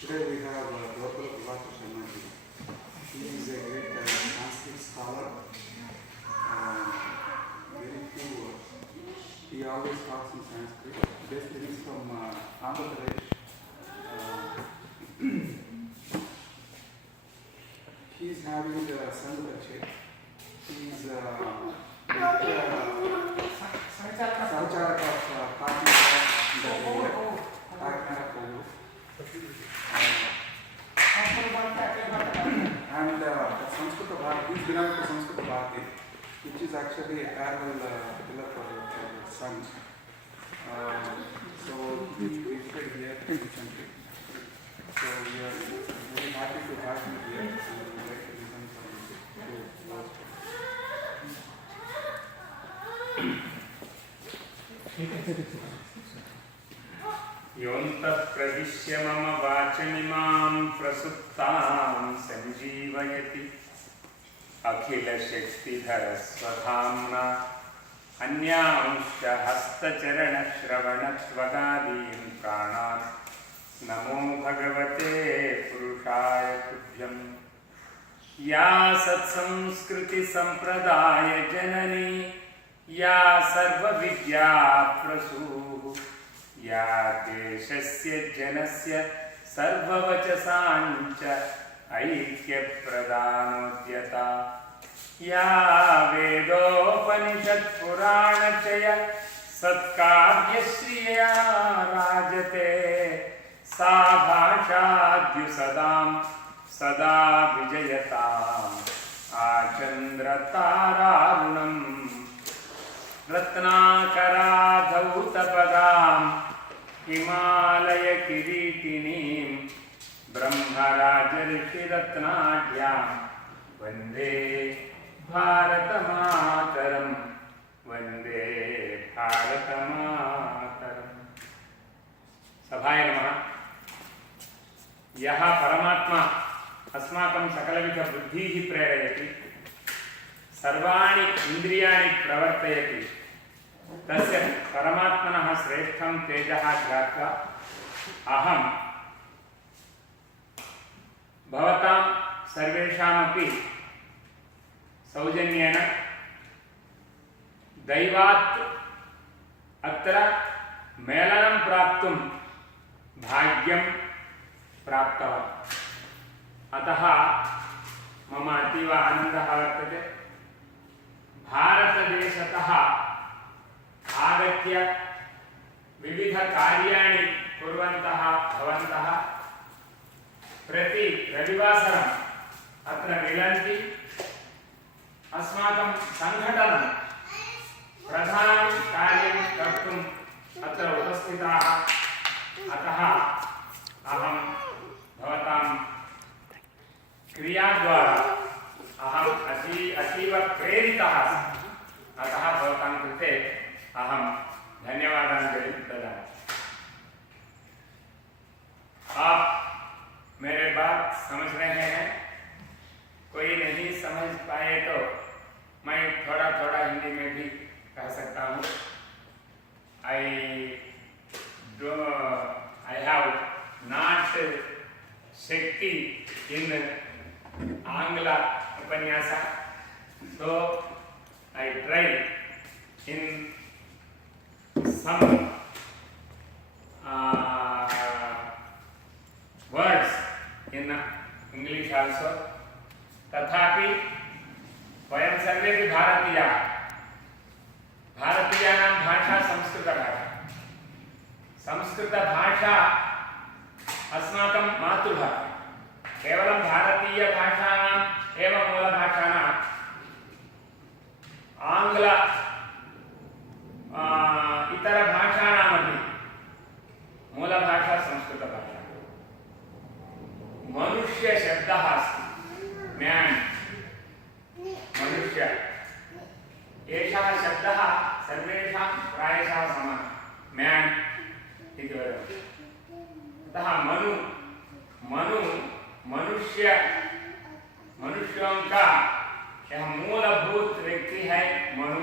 Today we have Dr. Prabhakar Sharma ji. He is a great Sanskrit scholar. Very few words. He always talks in Sanskrit. Basically, he is from Andhra Pradesh. He is having the Sanghache. He is Sahacharaka of Karnataka Kovu. And Sanskrit Bharati, he belongs to Sanskrit Bharati, which is actually a parallel pillar for the sun. So he visited here recently. So we are very happy to have him here and we would like to listen from him. योऽन्तः प्रविश्य मम वाचमिमां प्रसुप्तां सञ्जीवयति अखिलशक्तिधरस्वधाम्ना अन्यांश्च हस्तचरणश्रवणत्वगादीन् प्राणान् नमो भगवते पुरुषाय तुभ्यम्। या सत्संस्कृतिसम्प्रदायजननी या सर्वविद्याप्रसूः या देशस्य जनस्य सर्ववचसाञ्च ऐक्यप्रदानोद्यता या वेदोपनिषत्पुराणचय सत्काव्यश्रिया राजते सा भाषाद्युसदां सदा विजयताम् आचन्द्रतारारुणम् रत्नाकराधौतपदां हिमालयकिरीटिनीं ब्रह्मराजर्षिरत्नाढ्यां वन्दे भारतमातरं वन्दे भारतमातरम्। सभाय नमः। यः परमात्मा अस्माकं सकलविधबुद्धिः प्रेरयति, सर्वाणि इन्द्रियाणि प्रवर्तयति, तस्य परमात्मनः श्रेष्ठं तेजः ज्ञात्वा अहं भवतां सर्वेषामपि सौजन्येन दैवात् अत्र मेलनं प्राप्तुं भाग्यं प्राप्तवान्। अतः मम अतीव आनन्दः वर्तते। भारतदेशतः आगत्य विविधकार्याणि कुर्वन्तः भवन्तः प्रति रविवासरम् अत्र मिलन्ति। अस्माकं सङ्घटनं प्रधानं कार्यं कर्तुम् अत्र उपस्थिताः। अतः अहं भवतां क्रियाद्वारा अहम् अतीव प्रेरितः अस्मि। अतः भवतां कृते अहं धन्यवादाञ्जलिं ददामि। आप मेरे बात समझ रहे हैं? कोई नहीं समझ पाए तो मैं थोड़ा थोड़ा हिंदी में भी कह सकता हूँ। I have not Shakti in Angla Upanyasa, so I try in some words in English also. तथापि वयं सर्वेपि भारतीयाः। भारतीयानां भाषा संस्कृतभाषा। संस्कृतभाषा अस्माकं मातृभाषा। केवलं भारतीयभाषाणाम् एव मूलभाषा न, आङ्ग्ल इतरभाषाणामपि मूलभाषा संस्कृतभाषा। मनुष्यशब्दः अस्ति, म्यान्, मनुष्य। एषः शब्दः सर्वेषां प्रायशः समानः, म्यान् इति वदन्ति। अतः मनुष्यों का यह मूलभूत व्यक्ति है मनु।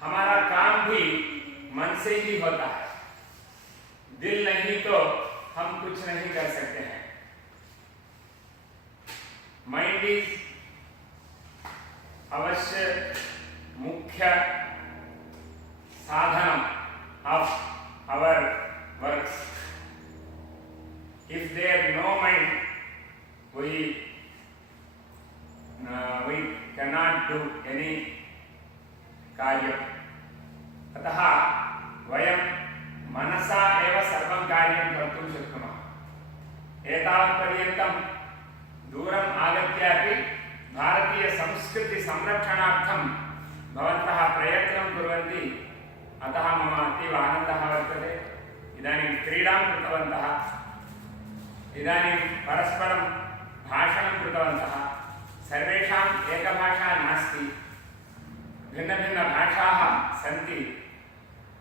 हमारा काम भी मन से ही होता है। दिल नहीं तो हम कुछ नहीं कर सकते हैं। माइंड इज अवश्य मुख्य साधन of our works. If there no mind, we cannot do any कार्यम्। अतः वयं मनसा एव सर्वं कार्यं कर्तुं शक्नुमः। एतावत्पर्यन्तं दूरम् आगत्यापि भारतीयसंस्कृतिसंरक्षणार्थं भवन्तः प्रयत्नं कुर्वन्ति। अतः मम अतीव आनन्दः वर्तते। इदानीं क्रीडां कृतवन्तः, इदानीं परस्परं भाषणं कृतवन्तः। सर्वेषाम् एकभाषा नास्ति, भिन्नभिन्नभाषाः सन्ति,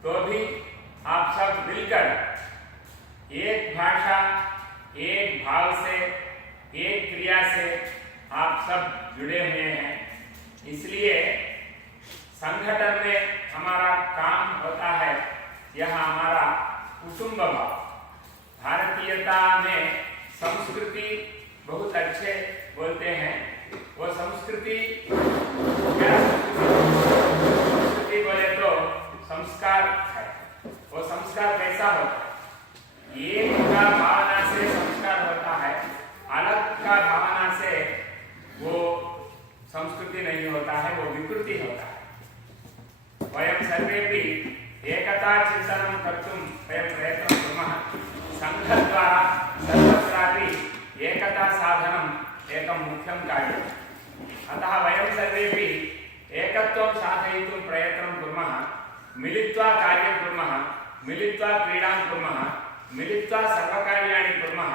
तो भी आप सब मिलकर एक भाषा, एक भाव से, एक क्रिया से आप सब जुड़े हुए हैं। इसलिए संगठन में हमारा काम होता है, यह हमारा कुटुंब भाव। भारतीयता में संस्कृति बहुत अच्छे बोलते हैं। वो संस्कृति क्या संस्कृति बोले तो संस्कार है। वो संस्कार कैसा होता है? एक का भावना से संस्कार होता है, अलग का भावना से वो संस्कृति नहीं होता है, वो विकृति होता है। वयं सर्वेपि एकता चिन्तनं कर्तुं वयं प्रयत्नं कुर्मः। संघद्वारा सर्वत्रापि एकता साधनम् एकं मुख्यं कार्यम्। अतः वयं सर्वेपि एकत्वं साधयितुं प्रयत्नं कुर्मः, मिलित्वा कार्यं कुर्मः, मिलित्वा क्रीडां कुर्मः, मिलित्वा सर्वकार्याणि कुर्मः।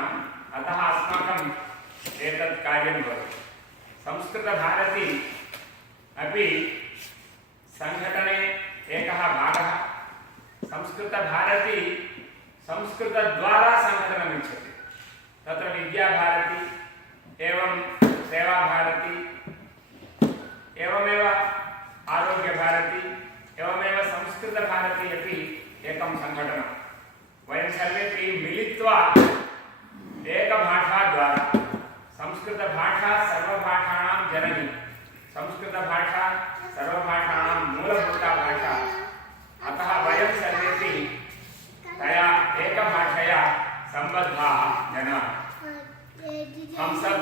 अतः अस्माकम् एतत् कार्यं भवति। संस्कृतभारती अपि संघटने एकः भागः। संस्कृतभारती संस्कृतद्वारा संघटनम् इच्छति। तत्र विद्याभारती एवं सेवाभारती एवमेव आरोग्यभारती एवमेव संस्कृतभारती अपि एकं संघटनं। वयं सर्वेपि मिलित्वा एकभाषाद्वारा, संस्कृतभाषा सर्वभाषाणां जननी, संस्कृतभाषा सर्वभाषाणां मूलभूता भाषा। अतः वयं सर्वेपि तया एकभाषया सम्बद्धाः जनाः। हम सब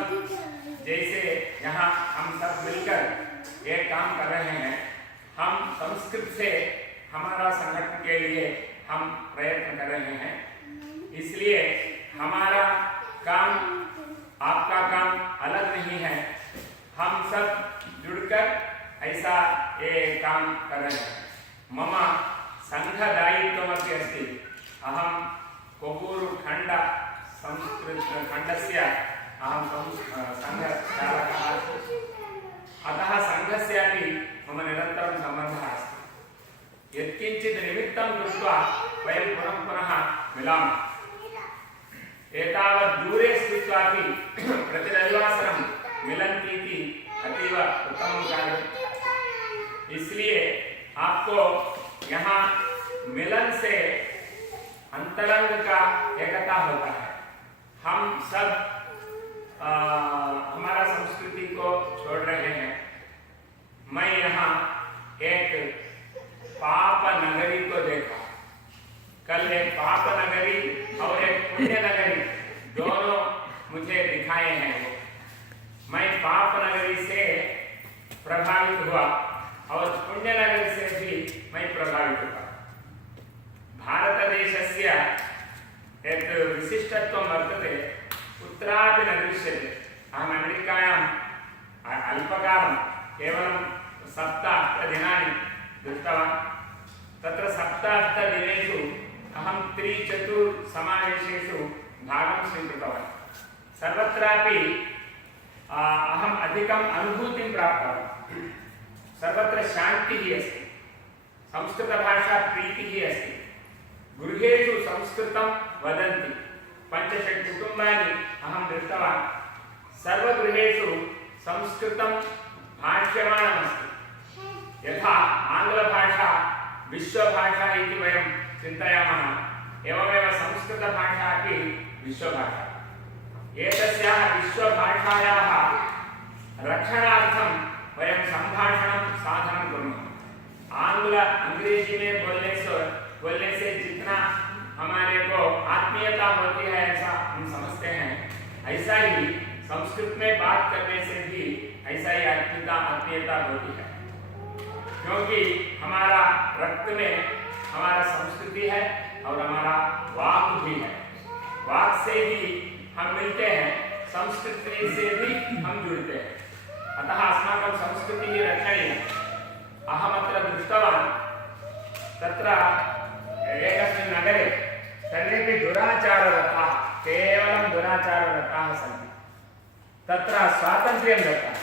जैसे यहाँ हम सब मिलकर एक काम कर रहे हैं, हम संस्कृत से हमारा संगठन के लिए हम प्रयत्न कर रहे हैं। इसलिए हमारा काम आपका काम अलग नहीं है। हम सब जुड़कर ऐसा ये काम कर रहे हैं। मम संघदायित्वमपि अस्ति। अहं कोगूरुखण्ड संस्कृतखण्डस्य अहं संघचालकः। अतः संघस्यापि मम निरन्तरं सम्बन्धः अस्ति। यत्किञ्चित् निमित्तं कृत्वा वयं पुनः पुनः मिलामः। एतावत् दूरे स्थित्वापि प्रतिरविवासरं मिलन्तीति अतीव उत्तमं कार्यम्। इसलिए आपको यहाँ मिलन से अंतरंग का एकता होता है। हम सब हमारा संस्कृति को छोड़ रहे हैं। मैं यहाँ एक पाप नगरी को देखा। कल एक पाप नगरी और एक पुण्य नगरी दोनों मुझे दिखाए हैं। मैं पाप नगरी से प्रभावित हुआ और पुण्य नगरी से भी मैं प्रभावित हुआ। भारतदेशस्य यत् विशिष्टत्वं वर्तते कुत्रापि न दृश्यते। अहम् अमेरिकायाम् अल्पकालं केवलं 7-8 दिनानि दृष्टवान्। तत्र 7-8 दिनेषु अहं 3-4 समावेशेषु भागं स्वीकृतवान्। सर्वत्रापि अहम् अधिकम् अनुभूतिं प्राप्तवान्। सर्वत्र शान्तिः अस्ति, संस्कृतभाषा प्रीतिः अस्ति। गृहेषु संस्कृतं वदन्ति। 5-6 कुटुम्बानि अहं दृष्टवान्। सर्वगृहेषु संस्कृतं भाष्यमाणमस्ति। यथा आङ्ग्लभाषा विश्वभाषा इति वयं चिन्तयामः, एवमेव संस्कृतभाषा अपि विश्वभाषा। एतस्याः विश्वभाषायाः रक्षणार्थं वयं संभाषणं साधनं कुर्मः। अंग्रेजी में बोलने से जितना हमारे को आत्मीयता होती है ऐसा हम समझते हैं, ऐसा ही संस्कृत में बात करने से भी ऐसा ही आत्मीयता होती है, क्योंकि हमारा रक्त में हमारा संस्कृति है और हमारा वाक भी है। वाक से ही हम मिलते हैं, संस्कृति से भी हम जुड़ते हैं। अतः अस्माकं संस्कृतिः रक्षणीया। अहमत्र दृष्टवान्, तत्र एकस्मिन् नगरे सर्वेपि दुराचाररताः, केवलं दुराचाररताः सन्ति। तत्र स्वातन्त्र्यं दत्तं,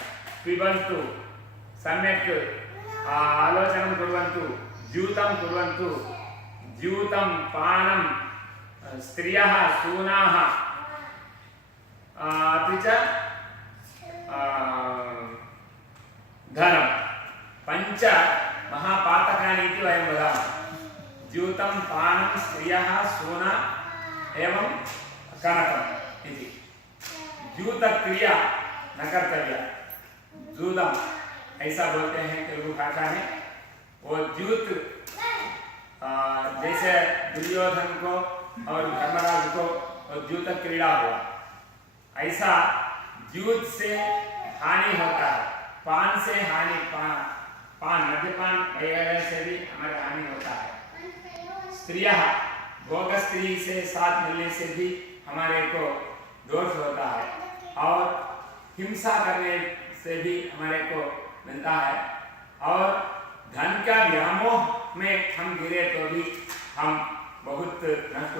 पिबन्तु, सम्यक् आलोचनं कुर्वन्तु, द्यूतं कुर्वन्तु, द्यूतं पानं स्त्रियः शूनाः अपि च धनं, पञ्च महापातकानि इति वयं वदामः। द्यूतं पानं स्त्रियः शूना एवं कनकम् इति। द्यूतक्रिया न कर्तव्या, जूदम ऐसा बोलते हैं तेलुगु भाषा में। वो द्यूत जैसे दुर्योधन को और धर्मराज को द्यूत क्रीड़ा हुआ, ऐसा द्यूत से हानि होता है, पान से हानि, पान मद्यपान वगैरह से भी हमारे हानि होता है। स्त्रियां भोग स्त्री से साथ मिलने से भी हमारे को दोष होता है, और हिंसा करने से भी हमारे को मिलता है, और धन का व्यामोह में हम गिरे तो भी हम बहुत नष्ट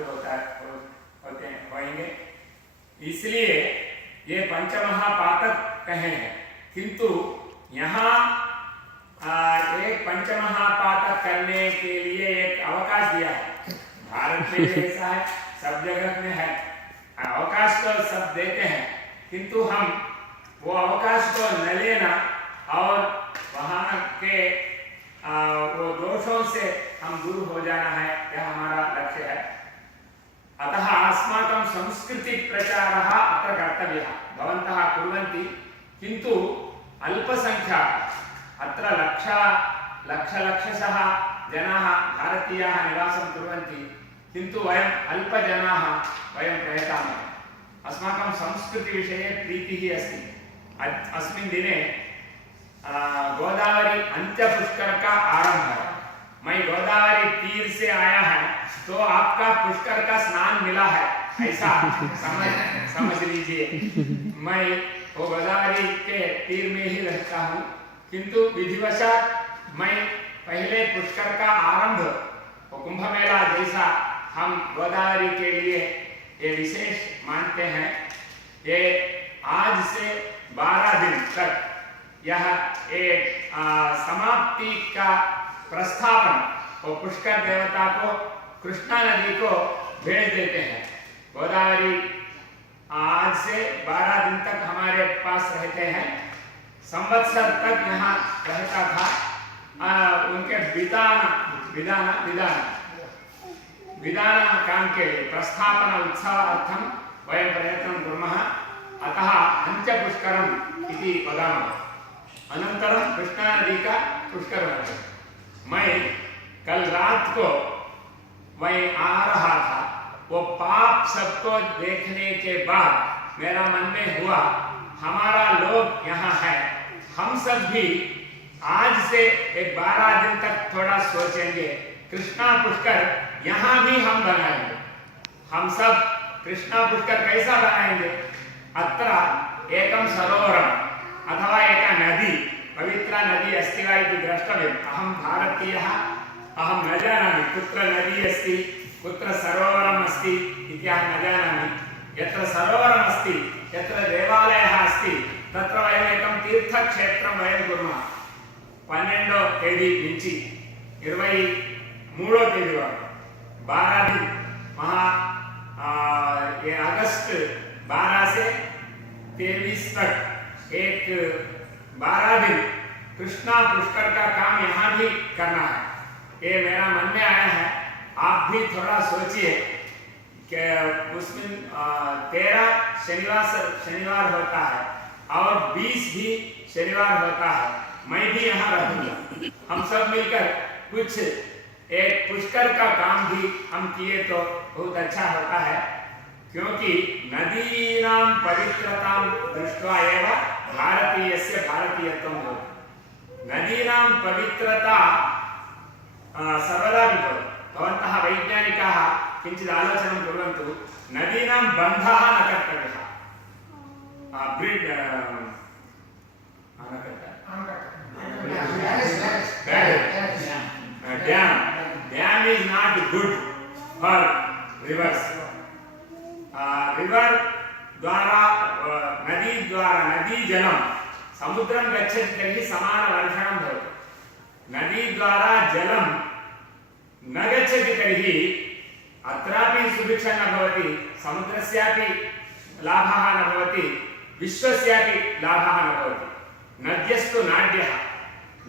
होंगे। इसलिए ये पंचमहापातक कहे हैं, किंतु यहाँ एक पंचमहापातक करने के लिए एक अवकाश दिया है। भारत में ऐसा है, सब जगह में है, अवकाश तो सब देते हैं, किंतु हम वो अवकाश को न लेना और वहाँ के वो दोषों से हम दूर हो जाना है, यह हमारा लक्ष्य है। अतः अस्माकं संस्कृतिक प्रचारः अत्र कर्तव्यः। भवन्तः कुर्वन्ति, किन्तु अल्पसंख्या, अत्र लक्षशः जनाः भारतीयाः निवासं कुर्वन्ति, किन्तु वयम् अल्पजनाः वयं प्रयतामहे। अस्माकं संस्कृतिविषये प्रीतिः अस्ति। अस्मिन् दिने गोदावरी अंत्यपुष्कर का आरंभ है। मैं गोदावरी तीर से आया है तो आपका पुष्कर का स्नान मिला है, ऐसा समझ लीजिए। मैं वो गोदावरी के तीर में ही रहता हूँ, किंतु विधिवशात मैं पहले पुष्कर का आरंभ, वो कुंभ मेला जैसा हम गोदावरी के लिए ये विशेष मानते हैं। ये आज से 12 दिन तक यह एक समाप्ति का प्रस्थापन, वो पुष्कर देवता को कृष्णा नदी को भेज देते हैं। गोदावरी आज से 12 दिन तक हमारे पास रहते हैं। संवत्सर तक यहाँ रहता था। उनके विधान काम के लिए प्रस्थापन उत्सवार्थं वयं प्रयत्नं कुर्मः। अतः अंत्यपुष्करम् इति वदामः। अनंतरम कृष्णा नदी का पुष्कर है। मैं कल रात को वहीं आ रहा था, वो पाप सबको देखने के बाद मेरा मन में हुआ, हमारा लोग यहाँ है, हम सब भी आज से एक 12 दिन तक थोड़ा सोचेंगे, कृष्णा पुष्कर यहाँ भी हम बनाएंगे। हम सब कृष्णा पुष्कर कैसा बनाएंगे? अत्र एकं सरोवरम् अथवा एका नदी, पवित्रा नदी अस्ति वा इति द्रष्टव्यम्। अहं भारतीयः, अहं न जानामि कुत्र नदी अस्ति, कुत्र सरोवरम् अस्ति इति अहं न जानामि। यत्र सरोवरम् अस्ति, यत्र देवालयः अस्ति, तत्र वयम् एकं तीर्थक्षेत्रं वयं कुर्मः। 12వ తేదీ నుంచి 23వ తేదీ వరకు 12 दिन ये अगस्त 12 से 23 तक एक 12 दिन कृष्णा पुष्कर का काम यहाँ भी करना है। ये मेरा मन में आया है। आप भी थोड़ा सोचिए कि उसमें 13 शनिवार होता है और 20 भी शनिवार होता है। मैं भी यहाँ रहूँगा। हम सब मिलकर कुछ एक पुष्कर का काम भी हम किए तो बहुत अच्छा होता है, क्योंकि नदीनां पवित्रतां दृष्ट्वा एव भारतीयस्य भारतीयत्वं भवति। नदीनां पवित्रता सर्वदा भवति। भवन्तः वैज्ञानिकाः किञ्चित् आलोचनं कुर्वन्तु। नदीनां बन्धः न कर्तव्यः। Dam is not good for rivers. River द्वारा नदी जलं समुद्रं गच्छति तर्हि समानवर्षणं भवति। नदी द्वारा जलं न गच्छति तर्हि अत्रापि सुभिक्षं न भवति, समुद्रस्यापि लाभः न भवति, विश्वस्यापि लाभः न भवति। नद्यस्तु नाड्यः।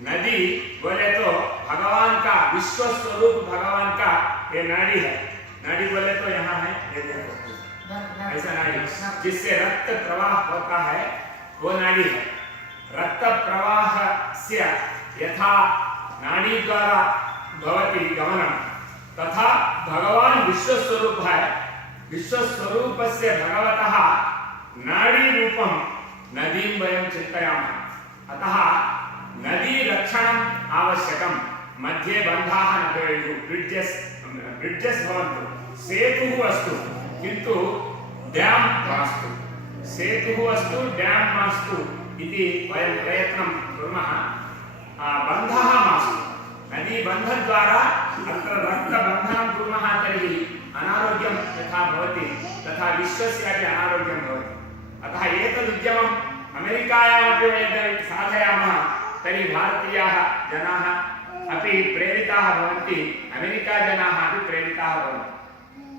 नदी बोले तो भगवान का, विश्व स्वरूप भगवान का ये नाड़ी है। नाड़ी बोले तो यहाँ है, ये देखो ऐसा नाड़ी जिससे रक्त प्रवाह होता है, वो नाड़ी है। रक्त प्रवाह से यथा नाड़ी द्वारा भवति गमनं, तथा भगवान विश्व स्वरूप है। विश्व स्वरूप से भगवतः नाड़ी रूपं नदीं वयं चिन्तयामः। अतः नदी रक्षणम् आवश्यकं। मध्ये बन्धाः न भवेयुः। ब्रिड्जेस् भवन्तु, सेतुः अस्तु, किन्तु ड्याम् मास्तु। सेतुः अस्तु, ड्याम् मास्तु इति वयं प्रयत्नं कुर्मः। बन्धः मास्तु। नदी बन्धद्वारा अत्र रक्तबन्धनं कुर्मः तर्हि अनारोग्यं यथा भवति तथा विश्वस्यापि अनारोग्यं भवति। अतः एतदुद्यमम् अमेरिकायामपि वयं साधयामः तर्हि भारतीयाः जनाः अपि प्रेरिताः भवन्ति, अमेरिकाजनाः अपि प्रेरिताः भवन्ति।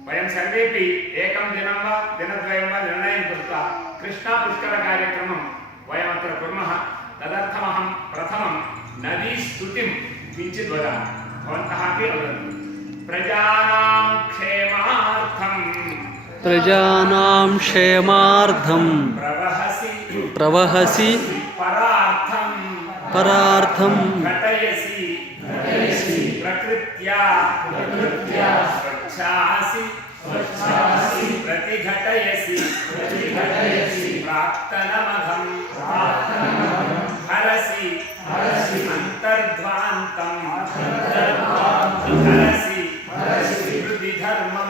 वयं सर्वेपि एकं दिनं वा दिनद्वयं वा निर्णयं कृत्वा कृष्णापुष्करकार्यक्रमं वयमत्र कुर्मः। तदर्थमहं प्रथमं नदीस्तुतिं किञ्चित् वदामि, भवन्तः अपि वदन्तु। प्रजानां क्षेमार्थं प्रवहसि परार्थं घटयसि प्रकृत्या स्वच्छासि प्रतिघटयसि प्राक्तनमघं हरसि अन्तर्ध्वान्तं हरसि हृदि धर्मं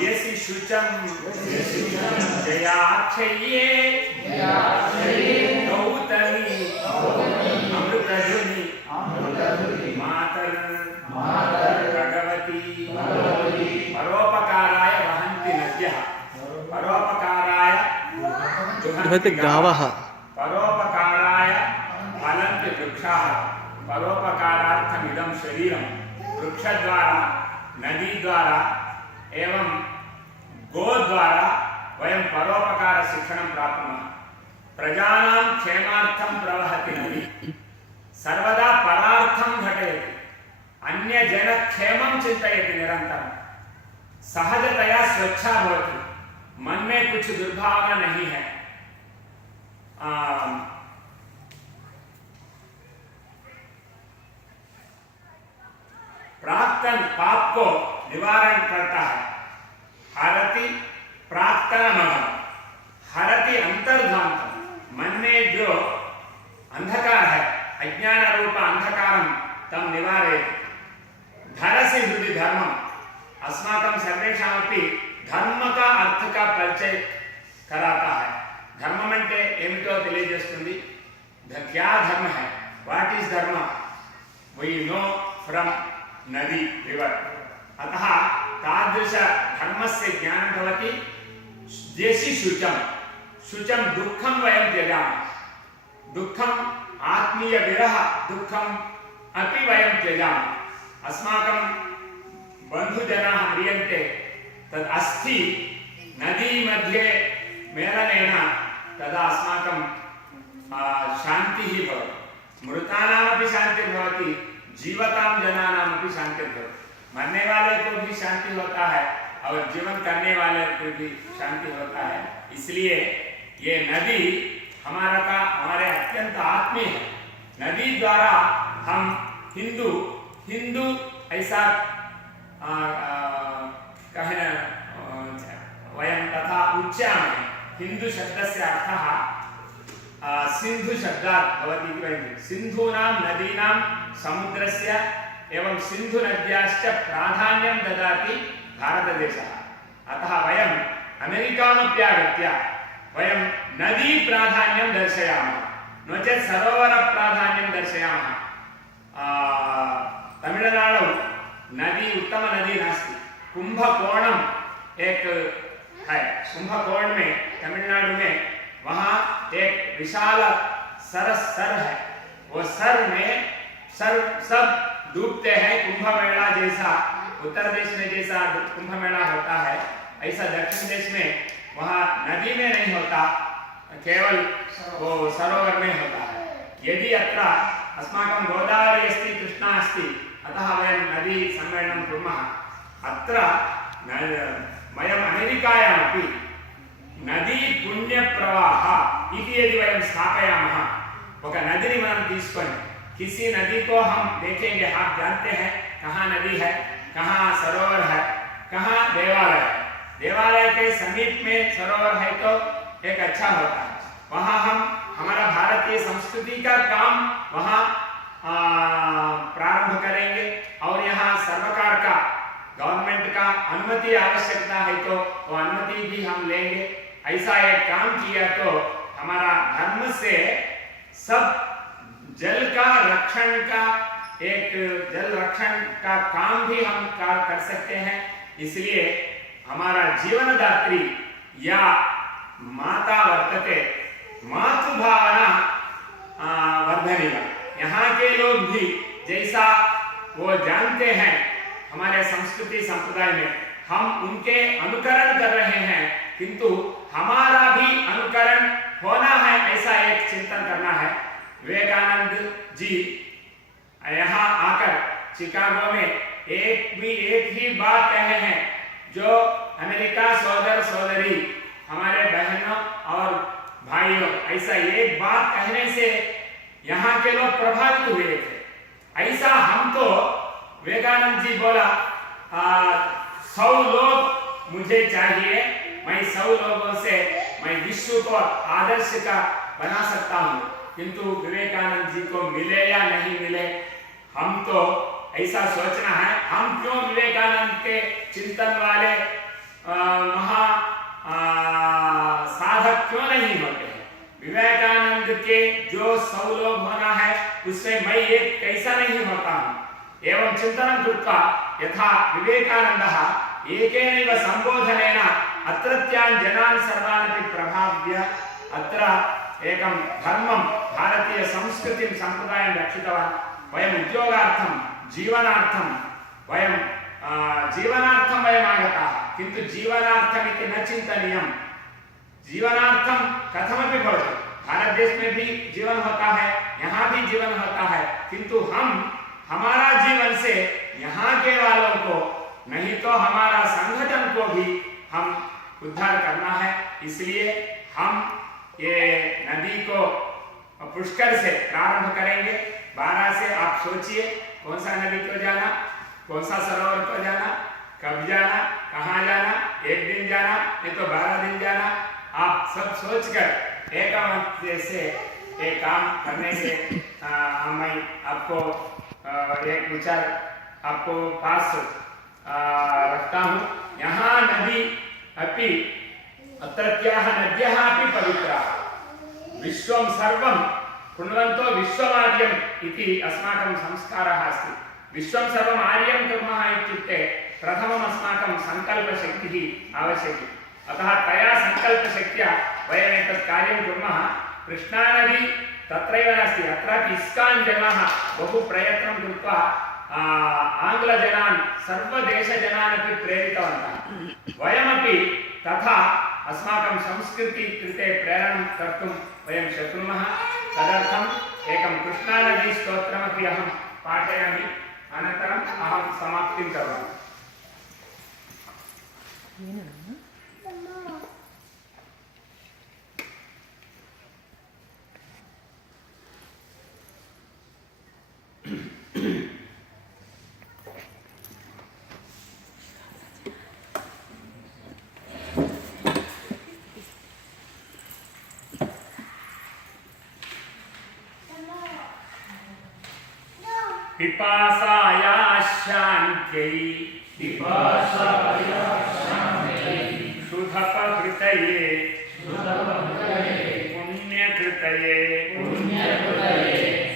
यसि शुचं जयाक्षये गौतमी अमृतधुनि मातर भगवती। परोपकाराय वहन्ति नद्यः, परोपकाराय दुहन्ति गावः, परोपकाराय फलन्ति वृक्षाः। परोपकारार्थमिदं शरीरं वृक्षद्वारा, नदीद्वारा एवं गोद्वारा वयं परोपकारशिक्षणं प्राप्नुमः। प्रजानां क्षेमार्थं प्रवहति नदी, सर्वदा परार्थं घटयति, अन्यजनक्षेमं चिन्तयति निरन्तरं, सहजतया स्वच्छा भवति, मन में कुछ दुर्भावना नहीं है। प्राक्तन पाप को निवारण करता है। हरति प्राक्तनमघं, हरति अंतर्ध्वान्तम्। मन में जो अंधकार है, अज्ञान रूप अंधकारं तं निवारयति। धरसि हृदि धर्मम्। अस्माकं सर्वेषामपि धर्म का अर्थ का परिचय कराता है। धर्मम అంటే ఏమిటో తెలియజేస్తుంది। क्या धर्म है, व्हाट इज धर्म, वी नो फ्रॉम नदी रिवर। अतः तादृश धर्मस्य ज्ञानं भवति। देशि शुचं, शुचं दुःखं वयं त्यजामः। दुःखम् आत्मीय विरह दुःखम् अपि वयं त्यजामः। अस्माकं बन्धुजनाः म्रियन्ते, तद् अस्थि नदी मध्ये मेलनेन तदा अस्माकं शान्तिः भवति। मृतानामपि शान्तिर्भवति, जीवतां जनानामपि शान्तिर्भवति। मरने वाले को भी शांति होता है और जीवन करने वाले को भी शांति होता है। इसलिए ये नदी हमारे अत्यंत आत्मीय है। नदी द्वारा हम हिंदू ऐसा कहना वयं तथा उच्चामहे। हिंदू शब्दस्य अर्थः सिंधु शब्दात् भवति इति वयं सिंधूनां नदीनां समुद्रस्य एवं सिंधु नद्याश्च प्राधान्यं ददाति भारतदेशः। अतः वयम् अमेरिकामपि आगत्य वयं नदी प्राधान्यं दर्शयामः, नो चेत् सरोवर प्राधान्यं दर्शयामः। तमिळुनाडौ नदी उत्तम नदी नास्ति। कुंभकोणम एक है, कुंभकोण में तमिलनाडु में वहाँ एक विशाल सर है। वो सर में सब डूबते हैं। कुंभ मेला जैसा उत्तर देश में जैसा कुंभ मेला होता है, ऐसा दक्षिण देश में वहाँ नदी में नहीं होता, केवल वो सरोवर में होता है। यदि अत्र अस्माकं गोदावरी अस्ति, कृष्णा अस्ति, अतः वयं नदी सम्मेलनं कुर्मः। अत्र वयम् अमेरिकायामपि नदी पुण्यप्रवाह इति यदि वयं स्थापयामः, ఒక नदी మనం తీసుకొని किसी नदी को हम देखेंगे, आप जानते हैं कहाँ नदी है, कहाँ सरोवर है, कहाँ देवालय है। देवालय के समीप में सरोवर है तो एक अच्छा होता है। वहाँ हम हमारा भारतीय संस्कृति का काम वहाँ प्रारंभ करेंगे और यहाँ सरकार का, गवर्नमेंट का अनुमति आवश्यकता है तो वो अनुमति भी हम लेंगे। ऐसा एक काम किया तो हमारा धर्म से सब जल का रक्षण का, एक जल रक्षण का काम भी हम कर सकते हैं। इसलिए हमारा जीवनदात्री या माता वर्तते, मातृभावना वर्धनीय। यहाँ के लोग भी जैसा वो जानते हैं हमारे संस्कृति संप्रदाय में, हम उनके अनुकरण कर रहे हैं, किंतु हमारा भी अनुकरण होना है, ऐसा एक चिंतन करना है। विवेकानंद जी यहाँ आकर शिकागो में एक ही बात कहे हैं, जो अमेरिका सहोदर सहोदरी हमारे बहनों और भाइयों, ऐसा एक बात कहने से यहाँ के लोग प्रभावित हुए थे। ऐसा हम तो विवेकानंद जी बोला 100 लोग मुझे चाहिए, मैं 100 लोगों से मैं विश्व को आदर्श का बना सकता हूँ। किंतु विवेकानंद जी को मिले या नहीं मिले, हम तो ऐसा सोचना है, हम क्यों विवेकानंद के चिंतन वाले महा साधक क्यों नहीं होते हैं। विवेकानंद के जो 100 लोग होना है उससे मैं एक कैसा नहीं होता हूँ। एवं चिंतनं कृत्वा यथा विवेकानन्दः एकेनैव संबोधनेन अत्रत्यान् जनान् सर्वान् अपि प्रभाव्य अत्र एकं धर्मं, भारतीय संस्कृतिं संप्रदायं रक्षितवान्। वयम् उद्योगार्थं, जीवनार्थं वयं आगताः, किन्तु जीवनार्थमिति न चिन्तनीयम्। जीवनार्थं कथमपि भवतु, भारत देश में भी जीवन होता है, यहाँ भी जीवन होता है, किंतु हम हमारा जीवन से यहाँ के वालों को, नहीं तो हमारा संगठन को भी हम उद्धार करना है। इसलिए हम ये नदी को पुष्कर से प्रारंभ करेंगे। 12 से आप सोचिए कौन सा नदी को जाना, कौन सा सरोवर को जाना, कब जाना, कहाँ जाना, एक दिन जाना, नहीं तो 12 दिन जाना। आप सब सोचकर एक से एक काम करने से मैं आपको एक विचार आपको पास रखता हूँ। यहाँ नदी अपि अत्रत्याः नद्यः अपि पवित्राः। विश्वं सर्वं कुर्वन्तो विश्वमार्यम् इति अस्माकं संस्कारः अस्ति। विश्वं सर्वम् आर्यं कुर्मः इत्युक्ते प्रथमम् अस्माकं सङ्कल्पशक्तिः आवश्यकी। अतः तया सङ्कल्पशक्त्या वयम् एतत् कार्यं कुर्मः। कृष्णानदी तत्रैव नास्ति, अत्रापि इस्कान् जनाः बहु प्रयत्नं कृत्वा आङ्ग्लजनान्, सर्वदेशजनान् अपि प्रेरितवन्तः। वयमपि तथा अस्माकं संस्कृति कृते प्रेरणं कर्तुं वयं शक्नुमः। तदर्थम् एकं कृष्णानदी स्तोत्रमपि अहं पाठयामि। अनन्तरम् अहं समाप्तिं करोमि। पिपासाया शान्त्यै शुद्धपहृतये पुण्यकृतये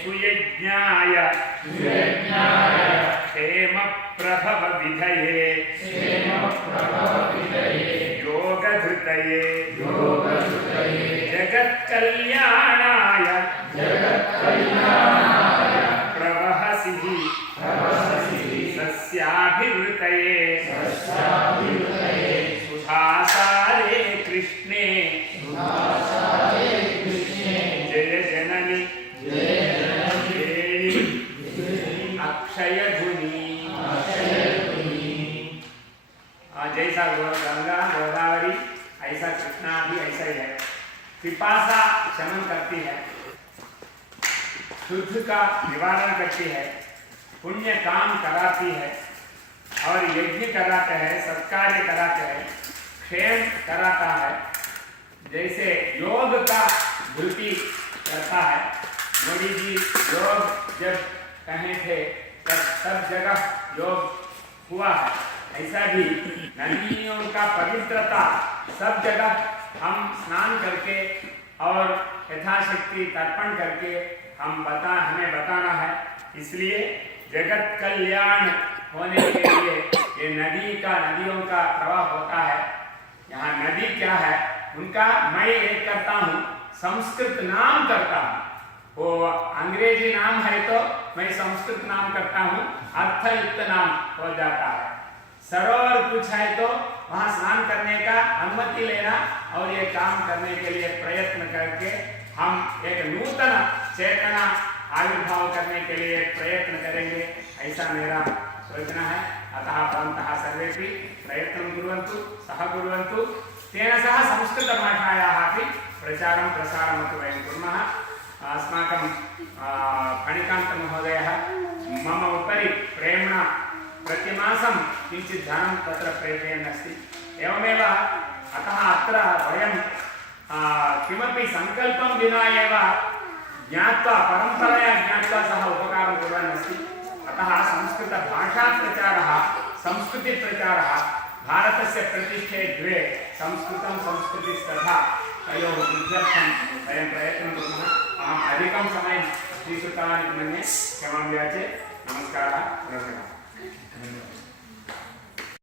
सुयज्ञाय क्षेमप्रभवविधये योगधृतये जगत्कल्याणाय प्रवहसि सस्याभिवृतये सुधासारे कृष्णे जय जननि अक्षयधुनि। जैसा गंगा गोदावरी ऐसा कृष्णा भी ऐसा ही है। पिपासा शमन करती है, शुद्ध का निवारण करती है, पुण्य काम कराती है और यज्ञ कराते हैं, सत्कार्य कराते हैं, क्षेम कराता है। जैसे योग का धृति करता है। मोदी जी योग जब कहे थे तब सब जगह योग हुआ है। ऐसा भी नदियों का पवित्रता सब जगह हम स्नान करके और यथाशक्ति तर्पण करके हमें बताना है। इसलिए जगत कल्याण होने के लिए ये नदियों का प्रवाह होता है। यहाँ नदी क्या है, उनका मैं एक करता हूँ, संस्कृत नाम करता हूँ। वो अंग्रेजी नाम है तो मैं संस्कृत नाम करता हूँ, अर्थयुक्त नाम हो जाता है। सरोवर कुछ है तो वहाँ स्नान करने का अनुमति लेना और ये काम करने के लिए प्रयत्न करके हम एक नूतन चेतना आविर्भाव करने के लिए प्रयत्न करेंगे, ऐसा मेरा सोचना है। अतः भवन्तः सर्वेपि प्रयत्नं कुर्वन्तु, सहकुर्वन्तु। तेन सह संस्कृतभाषायाः अपि प्रचारं प्रसारमपि वयं कुर्मः। अस्माकं फणिकान्तमहोदयः मम उपरि प्रेम्णा प्रतिमासं किञ्चित् धनं तत्र प्रेषयन् अस्ति। एवमेव अतः अत्र वयं किमपि सङ्कल्पं विना एव ज्ञात्वा परम्परया ज्ञात्वा सः उपकारं कुर्वन् अस्ति। अतः संस्कृतभाषाप्रचारः, संस्कृतिप्रचारः, भारतस्य प्रतिष्ठे द्वे संस्कृतं संस्कृतिस्तथा तयोः वृद्ध्यर्थं वयं प्रयत्नं कुर्मः। अहम् अधिकं समयं स्वीकृतवान् इति मन्ये, क्षमां याचे। नमस्कारः।